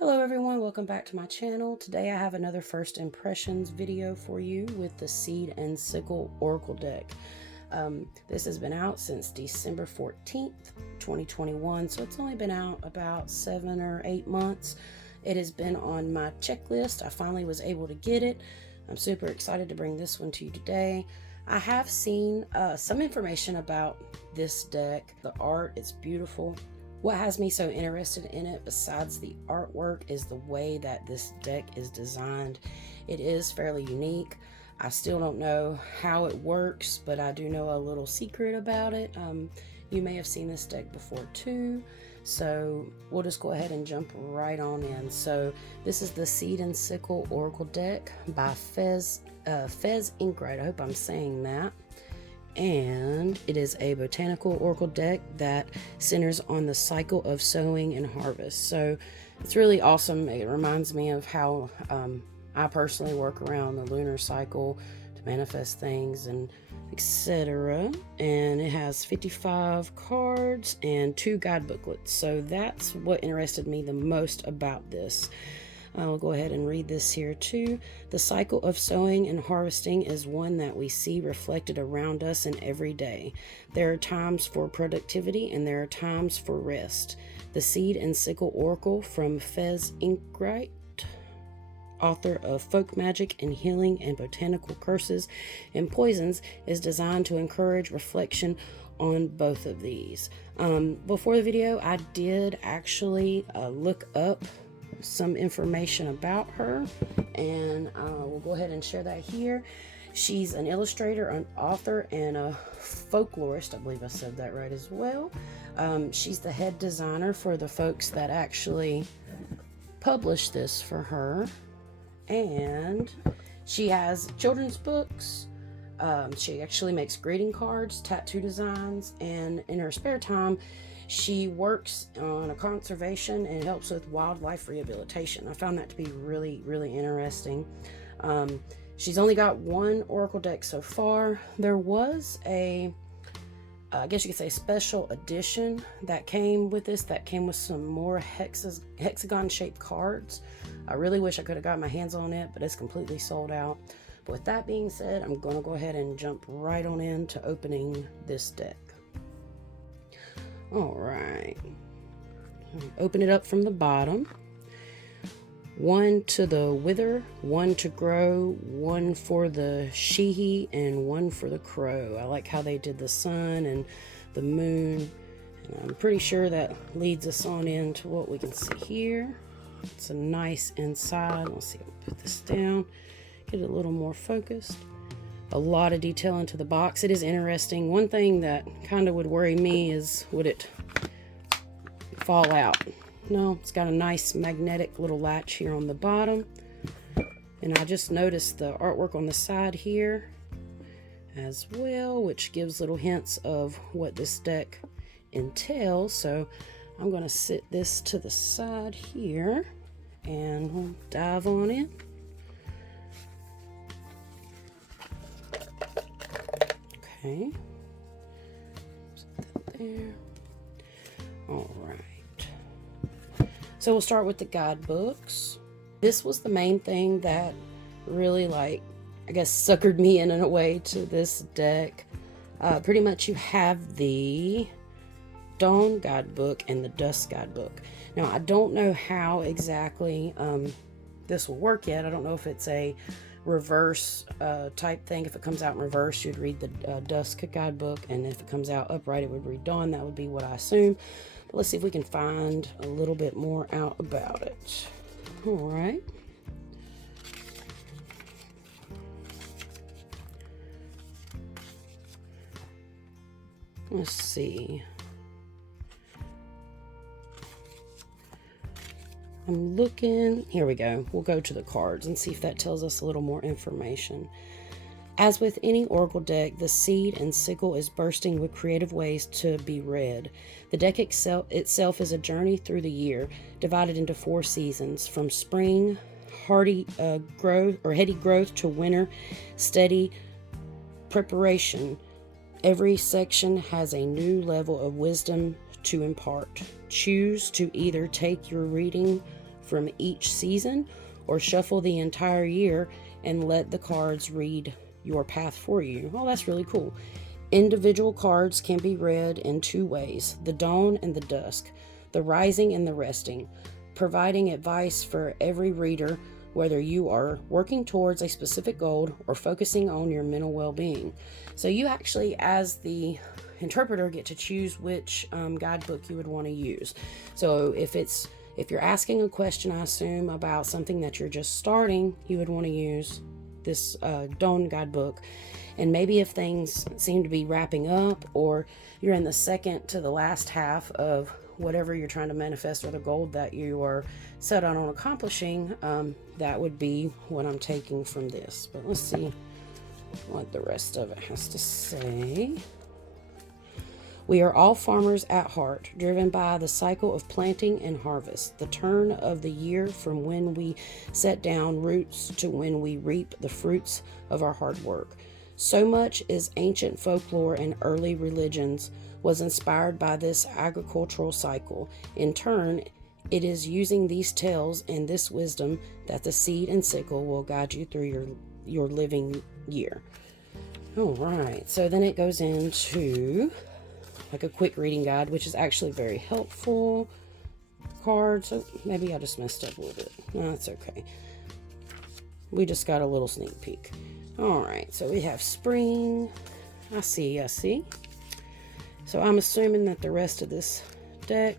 Hello everyone, welcome back to my channel. Today I have another first impressions video for you with the Seed and Sickle Oracle Deck. This has been out since December 14th, 2021, so it's only been out about 7 or 8 months. It has been on my checklist. I finally was able to get it. I'm super excited to bring this one to you today. I have seen some information about this deck. The art is beautiful. What has me so interested in it, besides the artwork, is the way that this deck is designed. It is fairly unique. I still don't know how it works, but I do know a little secret about it. You may have seen this deck before too, so we'll just go ahead and jump right on in. So this is the Seed and Sickle Oracle Deck by Fez Inkwright. I hope I'm saying that. And it is a botanical oracle deck that centers on the cycle of sowing and harvest. So it's really awesome. It reminds me of how I personally work around the lunar cycle to manifest things and etc. And it has 55 cards and 2 guide booklets. So that's what interested me the most about this. I'll go ahead and read this here too. The cycle of sowing and harvesting is one that we see reflected around us in every day. There are times for productivity and there are times for rest. The Seed and Sickle Oracle from Fez Inkwright, author of Folk Magic and Healing and Botanical Curses and Poisons, is designed to encourage reflection on both of these. Before the video, I did actually look up some information about her, and we'll go ahead and share that here. She's an illustrator, an author, and a folklorist. I believe I said that right as well. She's the head designer for the folks that actually published this for her, and she has children's books. She actually makes greeting cards, tattoo designs, and in her spare time she works on a conservation and helps with wildlife rehabilitation. I found that to be really, really interesting. She's only got 1 oracle deck so far. There was a, I guess you could say, special edition that came with this, that came with some more hexagon-shaped cards. I really wish I could have got my hands on it, but it's completely sold out. But with that being said, I'm going to go ahead and jump right on into opening this deck. All right, open it up from the bottom. 1 to the wither, 1 to grow, 1 for the sheehy, and 1 for the crow. I like how they did the sun and the moon, and I'm pretty sure that leads us on into what we can see here. It's a nice inside. Let's see, I'll put this down, get it a little more focused. A lot of detail into the box. It is interesting. One thing that kind of would worry me is, would it fall out? No, it's got a nice magnetic little latch here on the bottom. And I just noticed the artwork on the side here as well, which gives little hints of what this deck entails. So I'm going to sit this to the side here and we'll dive on in. Okay, set that there. All right, so we'll start with the guidebooks. This was the main thing that really, I guess, suckered me in a way to this deck. Pretty much you have the Dawn guidebook and the Dusk guidebook. Now, I don't know how exactly this will work yet. I don't know if it's a reverse type thing. If it comes out in reverse, you'd read the Dusk guidebook, and if it comes out upright, it would read Dawn. That would be what I assume. But let's see if we can find a little bit more out about it. All right. Let's see. I'm looking, here we go. We'll go to the cards and see if that tells us a little more information. As with any oracle deck, the Seed and Sickle is bursting with creative ways to be read. The deck itself is a journey through the year, divided into 4 seasons, from spring, heady growth, to winter, steady preparation. Every section has a new level of wisdom to impart. Choose to either take your reading from each season, or shuffle the entire year and let the cards read your path for you. Oh, that's really cool. Individual cards can be read in two ways: the dawn and the dusk, the rising and the resting, providing advice for every reader, whether you are working towards a specific goal or focusing on your mental well-being. So you actually, as the interpreter, get to choose which guidebook you would want to use. So if you're asking a question, I assume, about something that you're just starting, you would want to use this dawn guidebook. And maybe if things seem to be wrapping up, or you're in the second to the last half of whatever you're trying to manifest or the goal that you are set on accomplishing, that would be what I'm taking from this. But let's see what the rest of it has to say. We are all farmers at heart, driven by the cycle of planting and harvest, the turn of the year from when we set down roots to when we reap the fruits of our hard work. So much is ancient folklore and early religions was inspired by this agricultural cycle. In turn, it is using these tales and this wisdom that the seed and sickle will guide you through your living year. All right, so then it goes into like a quick reading guide, which is actually very helpful. Cards, so maybe I just messed up a little bit. No, that's okay. We just got a little sneak peek. All right, so we have spring. I see. So I'm assuming that the rest of this deck,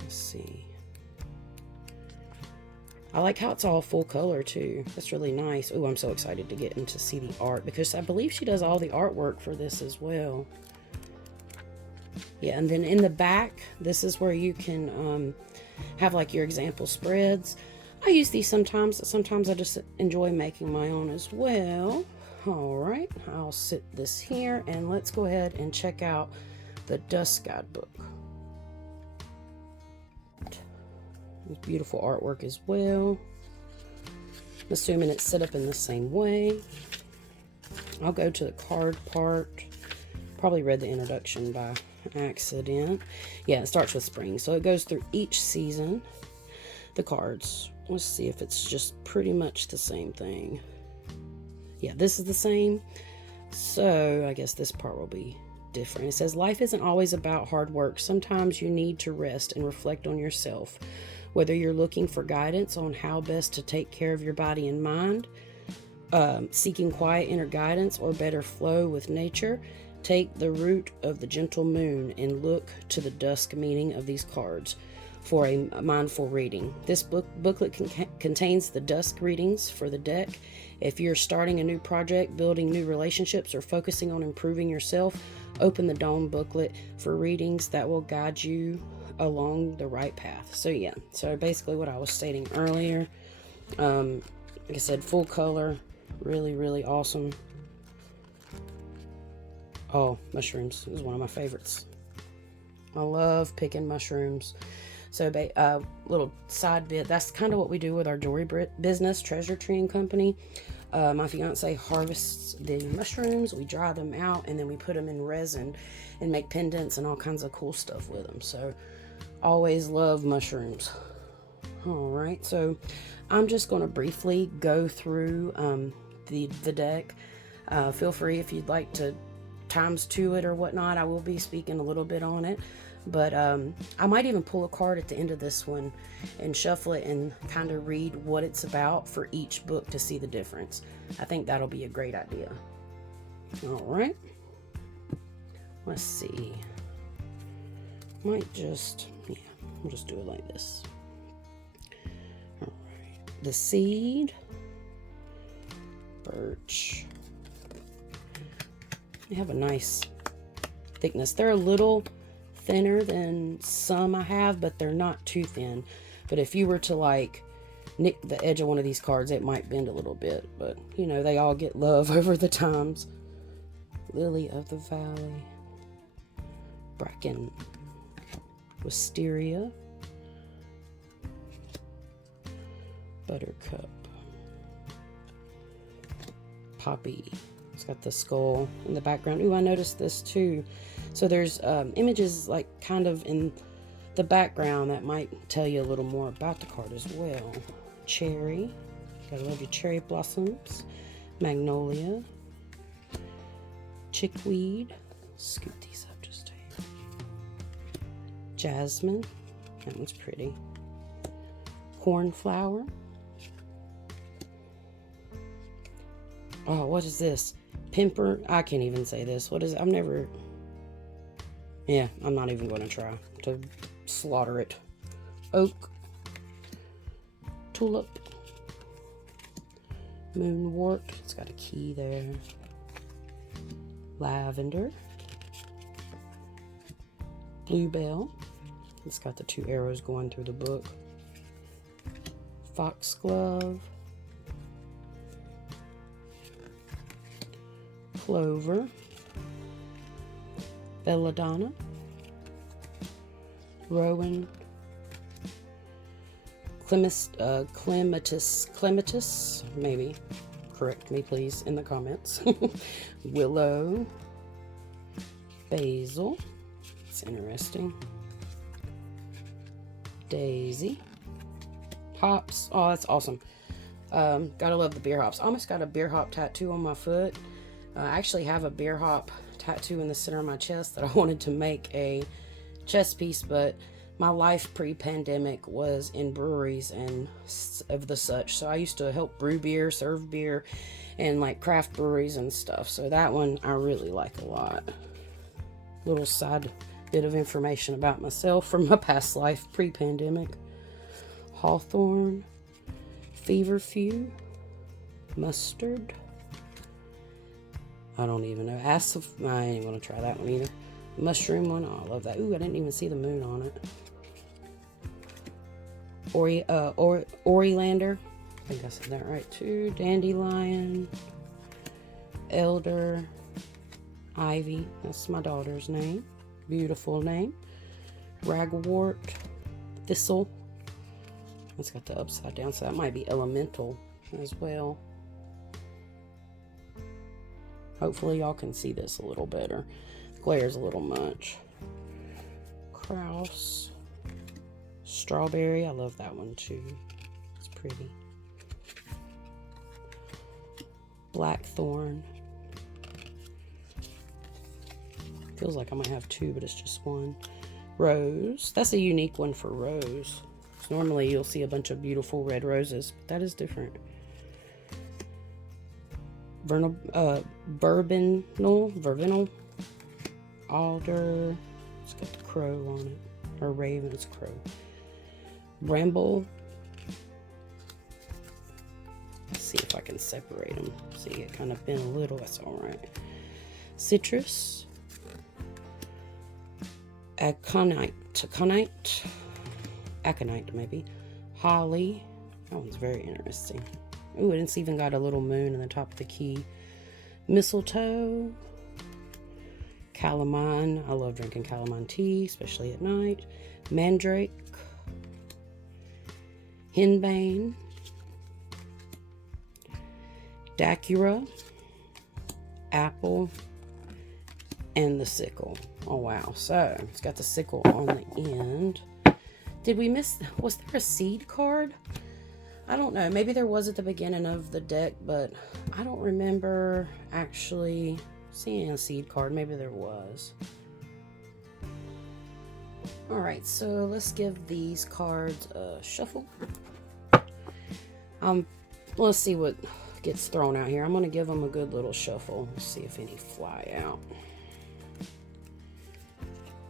let's see. I like how it's all full color too. That's really nice. Oh, I'm so excited to get in to see the art, because I believe she does all the artwork for this as well. Yeah, and then in the back, this is where you can have like your example spreads. I use these sometimes. Sometimes I just enjoy making my own as well. All right, I'll sit this here and let's go ahead and check out the Dusk Guidebook. Beautiful artwork as well. I'm assuming it's set up in the same way. I'll go to the card part. Probably read the introduction by accident. Yeah, it starts with spring, so it goes through each season. The cards, let's see if it's just pretty much the same thing. Yeah, this is the same. So I guess this part will be different. It says, life isn't always about hard work. Sometimes you need to rest and reflect on yourself. Whether you're looking for guidance on how best to take care of your body and mind, seeking quiet inner guidance, or better flow with nature, take the route of the gentle moon and look to the dusk meaning of these cards for a mindful reading. This booklet contains the dusk readings for the deck. If you're starting a new project, building new relationships, or focusing on improving yourself, open the Dawn booklet for readings that will guide you along the right path. So yeah, so basically what I was stating earlier, like I said, full color, really awesome. Oh, mushrooms is one of my favorites. I love picking mushrooms. So little side bit, that's kind of what we do with our jewelry business, Treasure Tree and Company. My fiance harvests the mushrooms, we dry them out, and then we put them in resin and make pendants and all kinds of cool stuff with them. So always love mushrooms. All right, so I'm just going to briefly go through the deck. Feel free if you'd like to ×2 it or whatnot. I will be speaking a little bit on it, but I might even pull a card at the end of this one and shuffle it and kind of read what it's about for each book to see the difference. I think that'll be a great idea. All right, let's see. We'll just do it like this. All right, the seed, birch. They have a nice thickness. They're a little thinner than some I have, but they're not too thin. But if you were to like nick the edge of one of these cards, it might bend a little bit, but you know, they all get love over the times. Lily of the Valley, bracken, wisteria, buttercup, poppy. It's got the skull in the background. Ooh, I noticed this too. So there's images like kind of in the background, that might tell you a little more about the card as well. Cherry. Gotta love your cherry blossoms. Magnolia. Chickweed. Scoop these up just here. Jasmine. That one's pretty. Cornflower. Oh, what is this? Pimper. I can't even say this. What is it? I've never. Yeah, I'm not even going to try to slaughter it. Oak. Tulip. Moonwort. It's got a key there. Lavender. Bluebell. It's got the 2 arrows going through the book. Foxglove. Clover. Belladonna. Rowan. Clematis, maybe. Correct me, please, in the comments. Willow. Basil. It's interesting. Daisy. Hops. Oh, that's awesome. Gotta love the beer hops. I almost got a beer hop tattoo on my foot. I actually have a beer hop tattoo in the center of my chest that I wanted to make a chest piece, but my life pre-pandemic was in breweries and of the such. So I used to help brew beer, serve beer, and like craft breweries and stuff. So that one I really like a lot. Little side bit of information about myself from my past life pre-pandemic. Hawthorn, feverfew, mustard. I don't even know. I ain't gonna try that one either. Mushroom one. Oh, I love that. Ooh, I didn't even see the moon on it. Orilander. I think I said that right too. Dandelion. Elder. Ivy. That's my daughter's name. Beautiful name. Ragwort. Thistle. It's got the upside down, so that might be elemental as well. Hopefully y'all can see this a little better. The glare's a little much. Kraus. Strawberry. I love that one too. It's pretty. Blackthorn. Feels like I might have 2, but it's just 1. Rose. That's a unique one for rose. Normally you'll see a bunch of beautiful red roses, but that is different. Verbinal. Alder. It's got the crow on it. Or raven, it's crow. Bramble. Let's see if I can separate them. See, it kind of bent a little. That's alright. Citrus. Aconite, maybe. Holly. That one's very interesting. Ooh, it's even got a little moon in the top of the key. Mistletoe. Calamine. I love drinking calamine tea, especially at night. Mandrake. Henbane. Dacura. Apple. And the sickle. Oh wow, so it's got the sickle on the end. Did we miss, was there a seed card? I don't know, maybe there was at the beginning of the deck, but I don't remember actually seeing a seed card. Maybe there was. Alright, so let's give these cards a shuffle. Let's see what gets thrown out here. I'm going to give them a good little shuffle. Let's see if any fly out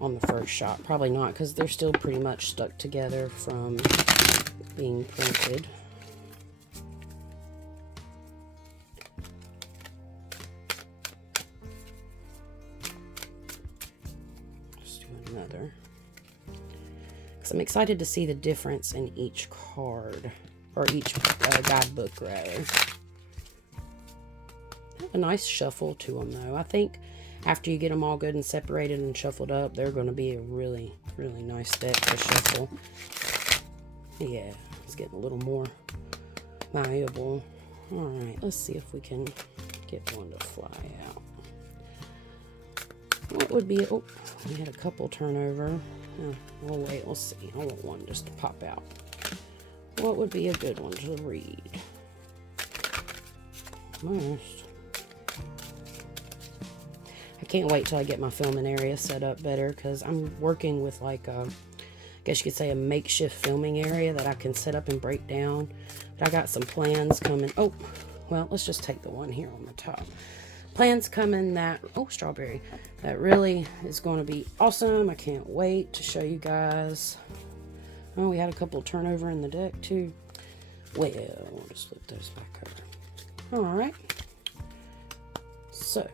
on the first shot. Probably not, because they're still pretty much stuck together from being printed. Let's do another, because I'm excited to see the difference in each card, or each guidebook rather. A nice shuffle to them though. I think after you get them all good and separated and shuffled up, they're going to be a really, really nice deck to shuffle. Yeah, it's getting a little more malleable. Alright, let's see if we can get one to fly out. What would be, oh, we had a couple turnover. Oh wait, we'll see. I want one just to pop out. What would be a good one to read? Most. I can't wait till I get my filming area set up better, because I'm working with like a, I guess you could say, a makeshift filming area that I can set up and break down. But I got some plans coming. Oh, well, let's just take the one here on the top. Plans coming that, oh, strawberry, that really is going to be awesome. I can't wait to show you guys. Oh, we had a couple turnover in the deck too. Well, we'll just flip those back over. All right. So,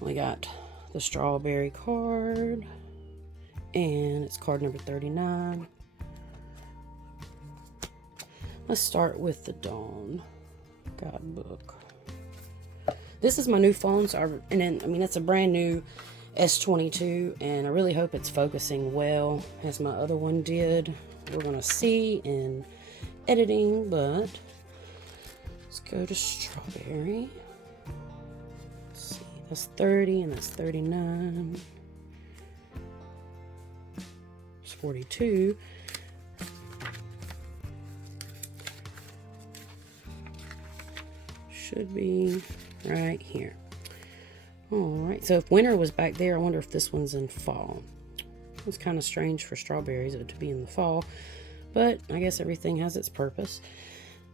we got the strawberry card, and it's card number 39. Let's start with the Dawn Guidebook. This is my new phone, so I mean, it's a brand new S22, and I really hope it's focusing well as my other one did. We're gonna see in editing, but let's go to strawberry. Let's see, that's 30 and that's 39. It's 42. Should be right here. Alright, so if winter was back there, I wonder if this one's in fall. It's kind of strange for strawberries to be in the fall, but I guess everything has its purpose.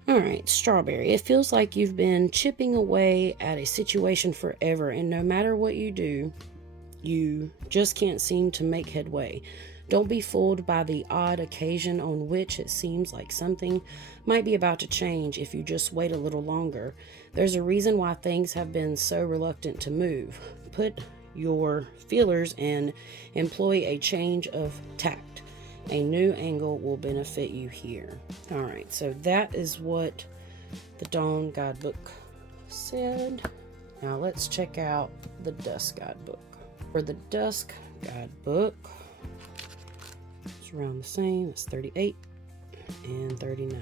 Alright, strawberry. It feels like you've been chipping away at a situation forever, and no matter what you do, you just can't seem to make headway. Don't be fooled by the odd occasion on which it seems like something might be about to change if you just wait a little longer. There's a reason why things have been so reluctant to move. Put your feelers and employ a change of tact. A new angle will benefit you here. All right, so that is what the Dawn Guidebook said. Now let's check out the Dusk Guidebook. For the Dusk Guidebook, it's around the same. It's 38 and 39.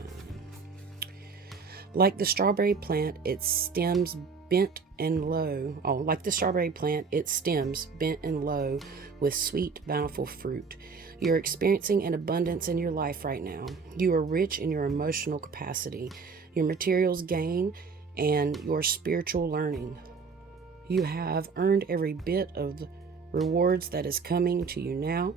Like the strawberry plant, its stems bent and low. Oh, like the strawberry plant, its stems bent and low with sweet, bountiful fruit. You're experiencing an abundance in your life right now. You are rich in your emotional capacity, your materials gain, and your spiritual learning. You have earned every bit of the rewards that is coming to you now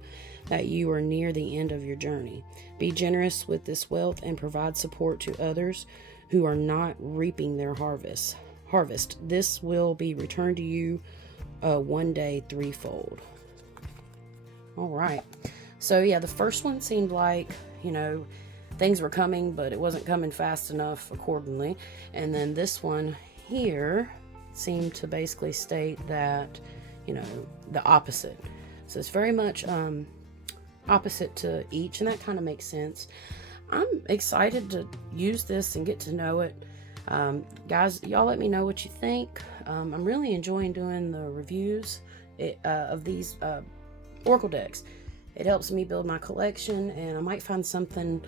that you are near the end of your journey. Be generous with this wealth and provide support to others who are not reaping their harvest. This will be returned to you one day threefold. All right. So yeah, the first one seemed like, you know, things were coming, but it wasn't coming fast enough accordingly. And then this one here seemed to basically state that, you know, the opposite. So it's very much opposite to each, and that kind of makes sense. I'm excited to use this and get to know it. Guys, y'all let me know what you think. I'm really enjoying doing the reviews of these Oracle decks. It helps me build my collection, and I might find something,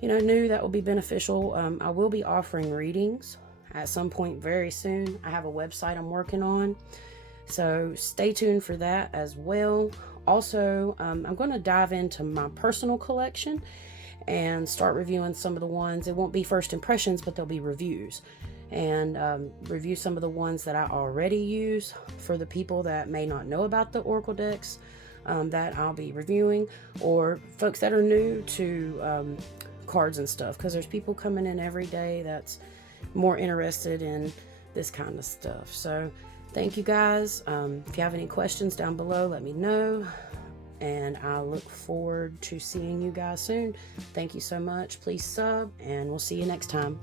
you know, new that will be beneficial. I will be offering readings at some point very soon. I have a website I'm working on, so stay tuned for that as well. Also, I'm going to dive into my personal collection and start reviewing some of the ones. It won't be first impressions, but there'll be reviews, and review some of the ones that I already use for the people that may not know about the Oracle decks that I'll be reviewing, or folks that are new to cards and stuff, because there's people coming in every day that's more interested in this kind of stuff. So thank you guys. If you have any questions down below, let me know, and I look forward to seeing you guys soon. Thank you so much. Please sub, and we'll see you next time.